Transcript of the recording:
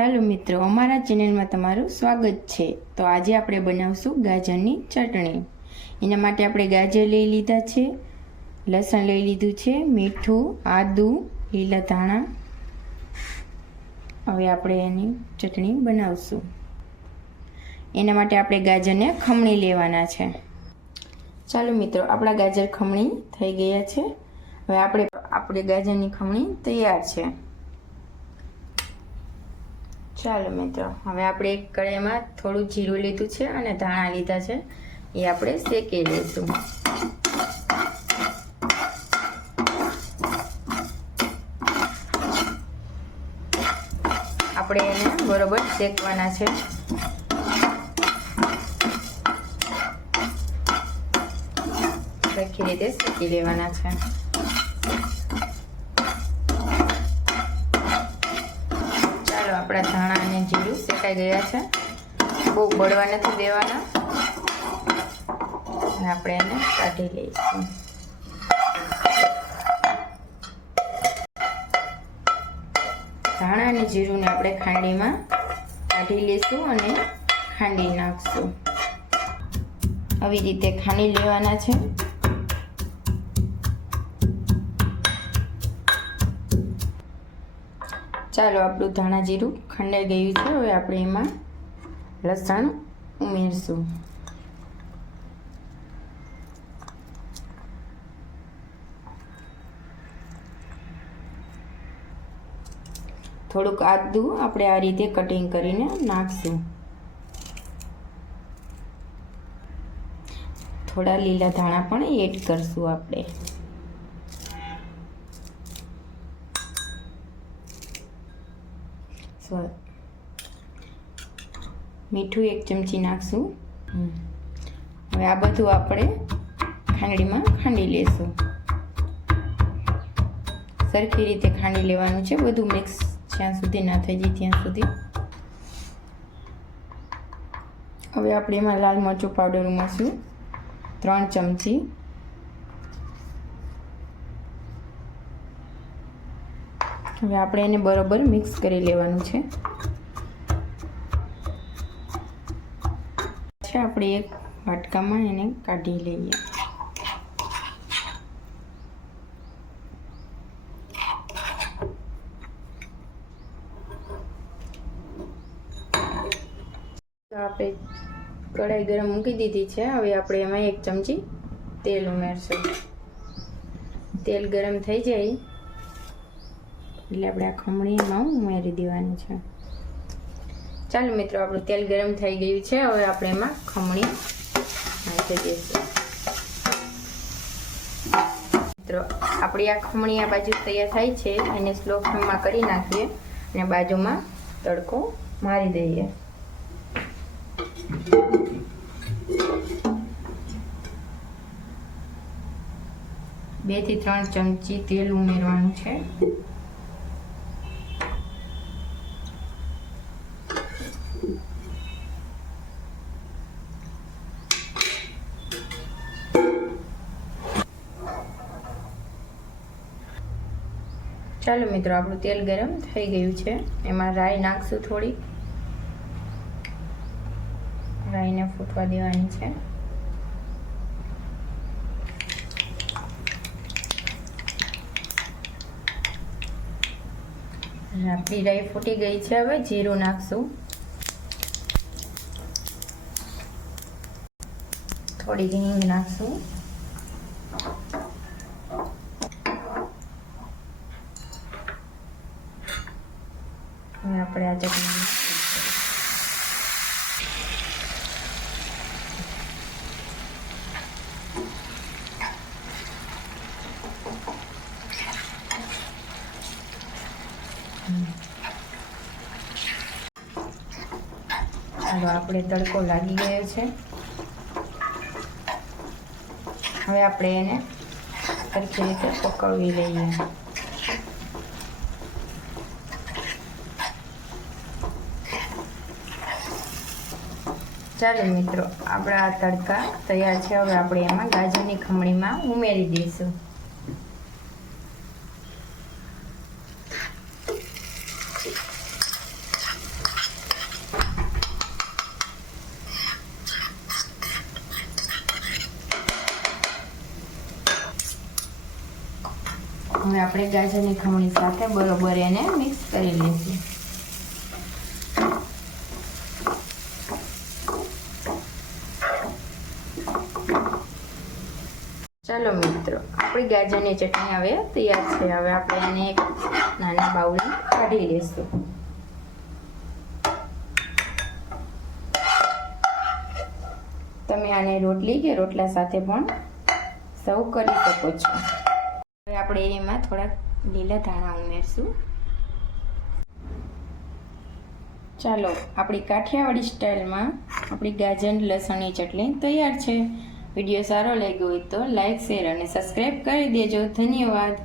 ચાલો મિત્રો, અમારા ચેનલમાં તમારું સ્વાગત છે। તો આજે આપણે બનાવશું ગાજરની ચટણી। એના માટે આપણે ગાજર લઈ લીધા છે, લસણ લઈ લીધું છે, મીઠું, આદુ, લીલા ધાણા। હવે આપણે એની ચટણી બનાવશું। એના માટે આપણે ગાજરને ખમણી લેવાના છે। ચાલો મિત્રો, આપણા ગાજર ખમણી થઈ ગયા છે। હવે આપણે ગાજરની ખમણી તૈયાર છે। ચાલો મિત્રો, હવે આપણે એક કઢાઈમાં થોડું જીરું લીધું છે અને ધાણા લીધા છે, એ આપણે શેકી લઈશું। આપણે એને બરોબર શેકવાના છે। સરખી રીતે શેકી લેવાના છે। આપણા ધાણા અને જીરું શેકાઈ ગયા છે, બહુ બળવા નથી દેવાના અને આપણે એને કાઢી લઈશું। ધાણા અને જીરુંને આપણે ખાંડીમાં કાઢી લઈશું અને ખાંડી નાખશું। આવી રીતે ખાંડી લેવાના છે। ચાલો, આપણું ધાણા જીરું ખંડાઈ ગયું છે। હવે આપણે એમાં લસણ ઉમેરશું। થોડુંક આદું આપણે આ રીતે કટિંગ કરીને નાખશું। થોડા લીલા ધાણા પણ એડ કરશું આપણે। મીઠું 1 ચમચી નાખશું। હવે આ બધું આપણે ખાંડણીમાં ખાંડી લેશું। સરખી રીતે ખાંડી લેવાનું છે, બધું મિક્સ જ્યાં સુધી ના થઈ જાય ત્યાં સુધી। હવે આપણે એમાં લાલ મરચું પાવડર ઉમેરશું 3 ચમચી। હવે આપણે એને બરોબર મિક્સ કરી લેવાનું છે। આપણે એક વાટકામાં એને કાઢી લઈએ। આપણે કઢાઈ ગરમ મૂકી દીધી છે। હવે આપણે એમાં 1 ચમચી તેલ ઉમેરશું। તેલ ગરમ થઈ જાય એટલે આપણે આ ખમણીમાં ઉમેરી દેવાનું છે। ચાલો મિત્રો, આપણું તેલ ગરમ થઈ ગયું છે। હવે આપણે એમાં ખમણી નાખી દઈશું। મિત્રો, આપણી આ ખમણી આ બાજુ તૈયાર થાય છે, એને સ્લો ફ્લેમમાં કરી નાખીએ અને બાજુમાં તડકો મારી દઈએ। બે થી 3 ચમચી તેલ ઉમેરવાનું છે। ચાલો મિત્રો, આપણું તેલ ગરમ થઈ ગયું છે। એમાં રાઈ નાખશું થોડી। રાઈને ફૂટવા દેવાની છે। આપણી રાઈ ફૂટી ગઈ છે। હવે જીરું નાખશું, થોડી હિંગ નાખશું, આપણે આ ચટણી આપણે તડકો લાગી ગયો છે। હવે આપણે એને સરખી રીતે પકવી લઈએ। ચાલો મિત્રો, આપણા આ તડકા તૈયાર છે। હવે આપણે એમાં ગાજરની ખમણીમાં ઉમેરી દઈશું। આપણે ગાજરની ખમણી સાથે બરોબર એને મિક્સ કરી લઈશું. ચાલો મિત્રો, આપણી ગાજરની ચટણી હવે તૈયાર છે. હવે આપણે એને એક નાના બાઉલમાં કાઢી લઈશું. તમે આને રોટલી કે રોટલા સાથે પણ સર્વ કરી શકો છો. હવે આપણે એમાં થોડાક લીલા ધાણા ઉમેરશું. ચાલો, આપણી કાઠિયાવાડી સ્ટાઇલમાં આપણી ગાજર લસણની ચટણી તૈયાર છે. વિડીયો સારો લાગ્યો હોય તો લાઈક, શેર અને સબસ્ક્રાઈબ કરી દેજો. ધન્યવાદ.